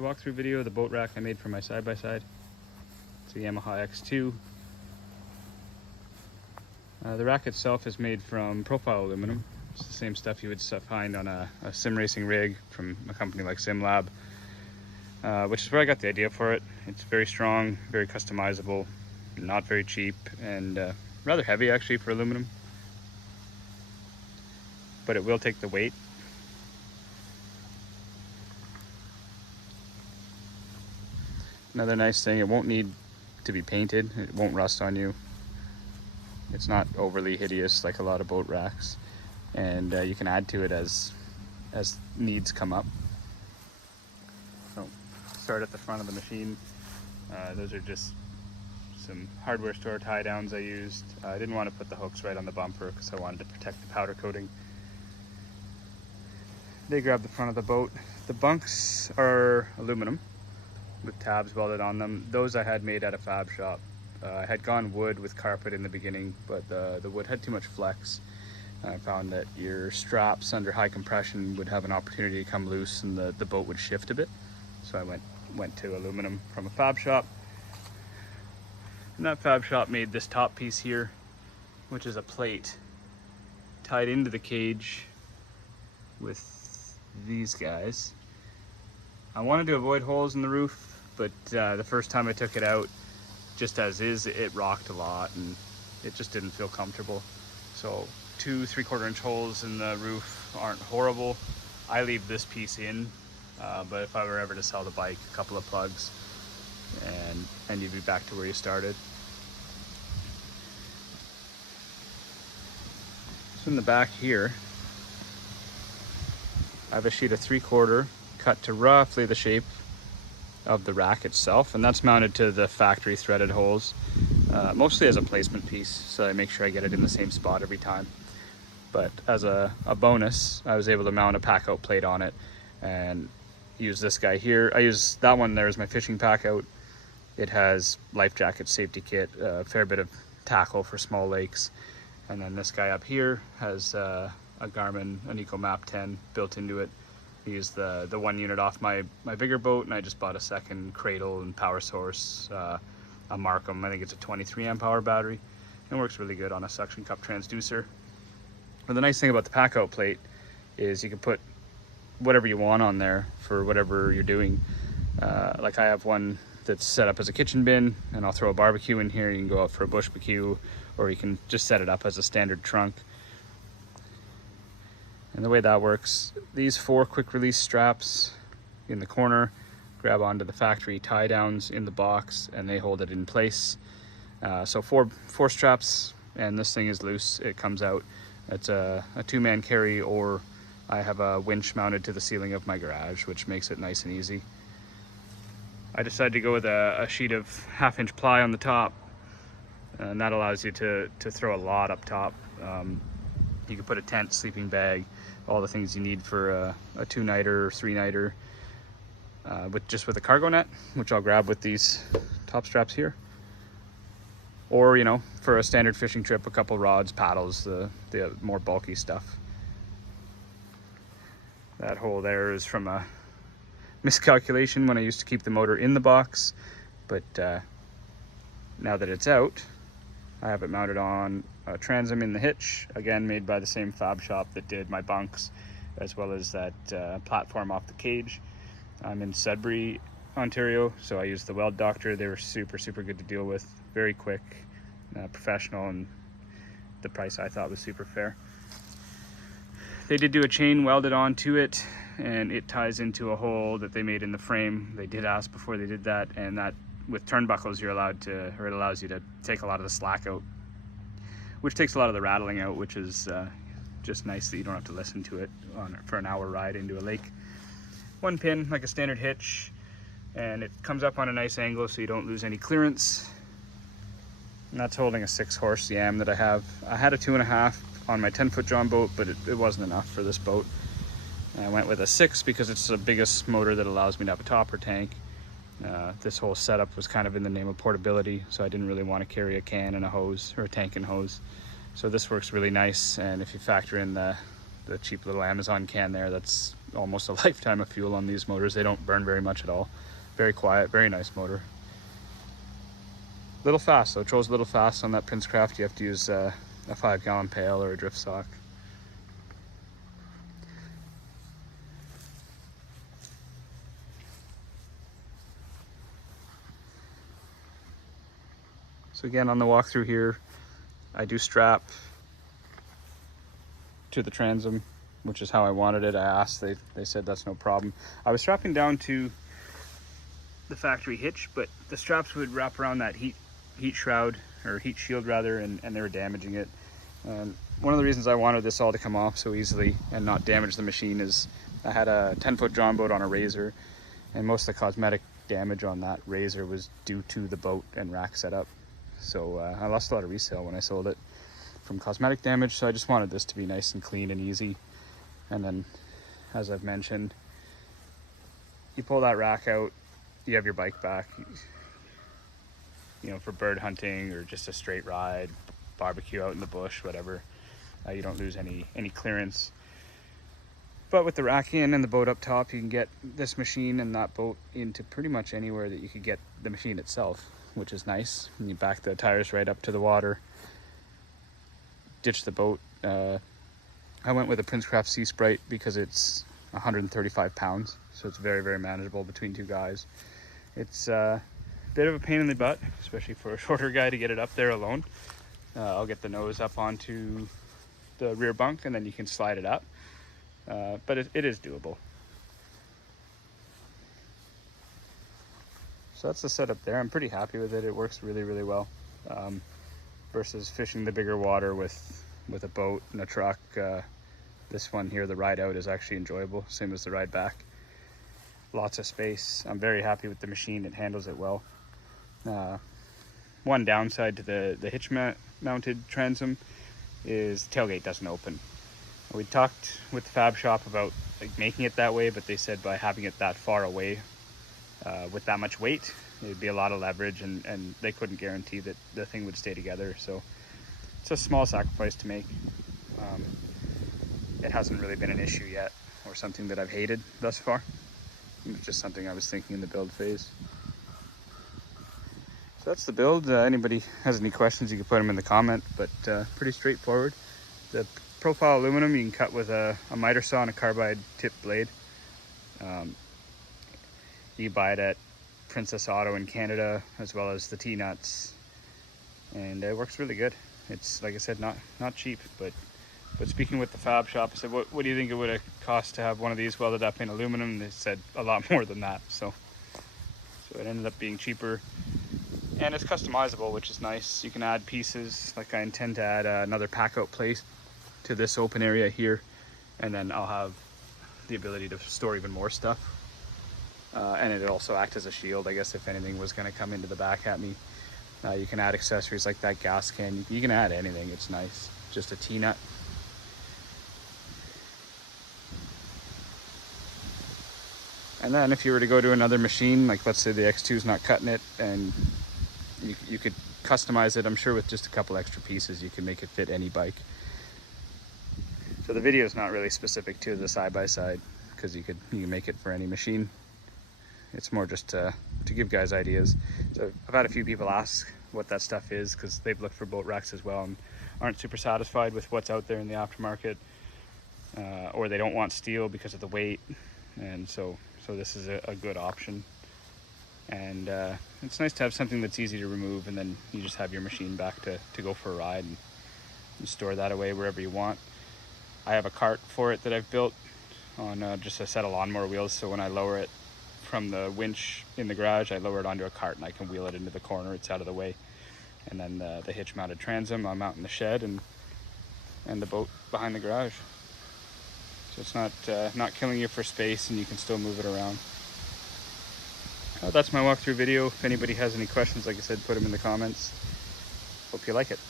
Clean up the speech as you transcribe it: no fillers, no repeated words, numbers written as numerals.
a walkthrough video of the boat rack I made for my side-by-side. It's a Yamaha X2. The rack itself is made from profile aluminum. It's the same stuff you would find on a sim racing rig from a company like SimLab, which is where I got the idea for it. It's very strong, very customizable, not very cheap, and rather heavy actually for aluminum. But it will take the weight. Another nice thing, it won't need to be painted. It won't rust on you. It's not overly hideous like a lot of boat racks, and you can add to it as needs come up. So start at the front of the machine. Those are just some hardware store tie downs I used. I didn't want to put the hooks right on the bumper because I wanted to protect the powder coating. They grab the front of the boat. The bunks are aluminum with tabs welded on them. Those I had made at a fab shop. I had gone wood with carpet in the beginning, but the wood had too much flex. I found that your straps under high compression would have an opportunity to come loose and the boat would shift a bit. So I went to aluminum from a fab shop. And that fab shop made this top piece here, which is a plate tied into the cage with these guys. I wanted to avoid holes in the roof, but the first time I took it out, just as is, it rocked a lot and it just didn't feel comfortable. So 2 3/4 inch holes in the roof aren't horrible. I leave this piece in, but if I were ever to sell the bike, a couple of plugs and you'd be back to where you started. So in the back here, I have a sheet of 3/4 cut to roughly the shape of the rack itself, and that's mounted to the factory threaded holes, mostly as a placement piece, so I make sure I get it in the same spot every time. But as a bonus, I was able to mount a pack out plate on it and use this guy here. I use that one there as my fishing pack out. It has life jacket, safety kit, a fair bit of tackle for small lakes, and then this guy up here has a Garmin, an Eco Map 10 built into it. I used the 1 unit off my bigger boat, and I just bought a second cradle and power source, a Markham. I think it's a 23 amp hour battery. It works really good on a suction cup transducer. But the nice thing about the pack out plate is you can put whatever you want on there for whatever you're doing. Like I have one that's set up as a kitchen bin, and I'll throw a barbecue in here. You can go out for a bush barbecue, or you can just set it up as a standard trunk. And the way that works, these 4 quick release straps in the corner grab onto the factory tie downs in the box, and they hold it in place. So four straps, and this thing is loose. It comes out. It's a 2-man carry, or I have a winch mounted to the ceiling of my garage, which makes it nice and easy. I decided to go with a sheet of 1/2 inch ply on the top, and that allows you to throw a lot up top. You can put a tent, sleeping bag, all the things you need for a 2-nighter or 3-nighter, with a cargo net, which I'll grab with these top straps here. Or, you know, for a standard fishing trip, a couple rods, paddles, the more bulky stuff. That hole there is from a miscalculation when I used to keep the motor in the box, but now that it's out, I have it mounted on a transom in the hitch, again made by the same fab shop that did my bunks, as well as that platform off the cage. I'm in Sudbury, Ontario, so I used the Weld Doctor. They were super good to deal with, very quick, professional, and the price I thought was super fair. They did do a chain welded onto it, and it ties into a hole that they made in the frame. They did ask before they did that, and that with turnbuckles you're allowed to, or it allows you to take a lot of the slack out, which takes a lot of the rattling out, which is just nice that you don't have to listen to it for an hour ride into a lake. 1 pin, like a standard hitch, and it comes up on a nice angle so you don't lose any clearance. And that's holding a 6-horse Yam that I have. I had a 2.5 on my 10-foot John boat, but it wasn't enough for this boat. And I went with a 6 because it's the biggest motor that allows me to have a topper tank. This whole setup was kind of in the name of portability, so I didn't really want to carry a can and a hose, or a tank and hose. So this works really nice, and if you factor in the the cheap little Amazon can there. That's almost a lifetime of fuel on these motors. They don't burn very much at all. Very quiet, very nice motor. Little fast though, chose a little fast on that Princecraft. You have to use a 5-gallon pail or a drift sock. So again, on the walkthrough here, I do strap to the transom, which is how I wanted it. I asked, they said that's no problem. I was strapping down to the factory hitch, but the straps would wrap around that heat shroud, or heat shield rather, and they were damaging it. And one of the reasons I wanted this all to come off so easily and not damage the machine is I had a 10-foot John boat on a Razor, and most of the cosmetic damage on that Razor was due to the boat and rack setup. So I lost a lot of resale when I sold it from cosmetic damage, so I just wanted this to be nice and clean and easy. And then, as I've mentioned, you pull that rack out, you have your bike back, you know, for bird hunting or just a straight ride, barbecue out in the bush, whatever. You don't lose any clearance. But with the rack in and the boat up top, you can get this machine and that boat into pretty much anywhere that you could get the machine itself, which is nice. And you back the tires right up to the water, ditch the boat. I went with a Princecraft Sea Sprite because it's 135 pounds, so it's very, very manageable between two guys. It's a bit of a pain in the butt, especially for a shorter guy to get it up there alone. I'll get the nose up onto the rear bunk and then you can slide it up, but it is doable. So that's the setup there. I'm pretty happy with it. It works really, really well. Versus fishing the bigger water with a boat and a truck. This one here, the ride out, is actually enjoyable, same as the ride back. Lots of space. I'm very happy with the machine. It handles it well. One downside to the hitch mounted transom is the tailgate doesn't open. We talked with the fab shop about like making it that way, but they said by having it that far away with that much weight, it'd be a lot of leverage, and they couldn't guarantee that the thing would stay together. So it's a small sacrifice to make. It hasn't really been an issue yet, or something that I've hated thus far. It's just something I was thinking in the build phase. So that's the build. Anybody has any questions, you can put them in the comment, but pretty straightforward. The profile aluminum you can cut with a miter saw and a carbide tip blade. You buy it at Princess Auto in Canada, as well as the T-Nuts, and it works really good. It's, like I said, not cheap, but speaking with the fab shop, I said, what do you think it would have cost to have one of these welded up in aluminum? They said a lot more than that, so it ended up being cheaper, and it's customizable, which is nice. You can add pieces. Like I intend to add another pack out plate to this open area here, and then I'll have the ability to store even more stuff. And it'll also act as a shield, I guess, if anything was going to come into the back at me. You can add accessories like that gas can. You can add anything. It's nice. Just a T-nut. And then if you were to go to another machine, like let's say the X2 is not cutting it, and you could customize it, I'm sure with just a couple extra pieces you can make it fit any bike. So the video is not really specific to the side-by-side, because you can make it for any machine. It's more just to give guys ideas. So I've had a few people ask what that stuff is, because they've looked for boat racks as well and aren't super satisfied with what's out there in the aftermarket, or they don't want steel because of the weight, and so this is a good option. And it's nice to have something that's easy to remove, and then you just have your machine back to go for a ride, and you store that away wherever you want. I have a cart for it that I've built on just a set of lawnmower wheels, so when I lower it from the winch in the garage, I lower it onto a cart and I can wheel it into the corner. It's out of the way. And then the hitch mounted transom I'm out in the shed, and the boat behind the garage. So it's not killing you for space, and you can still move it around. That's my walkthrough video. If anybody has any questions, like I said, put them in the comments. Hope you like it.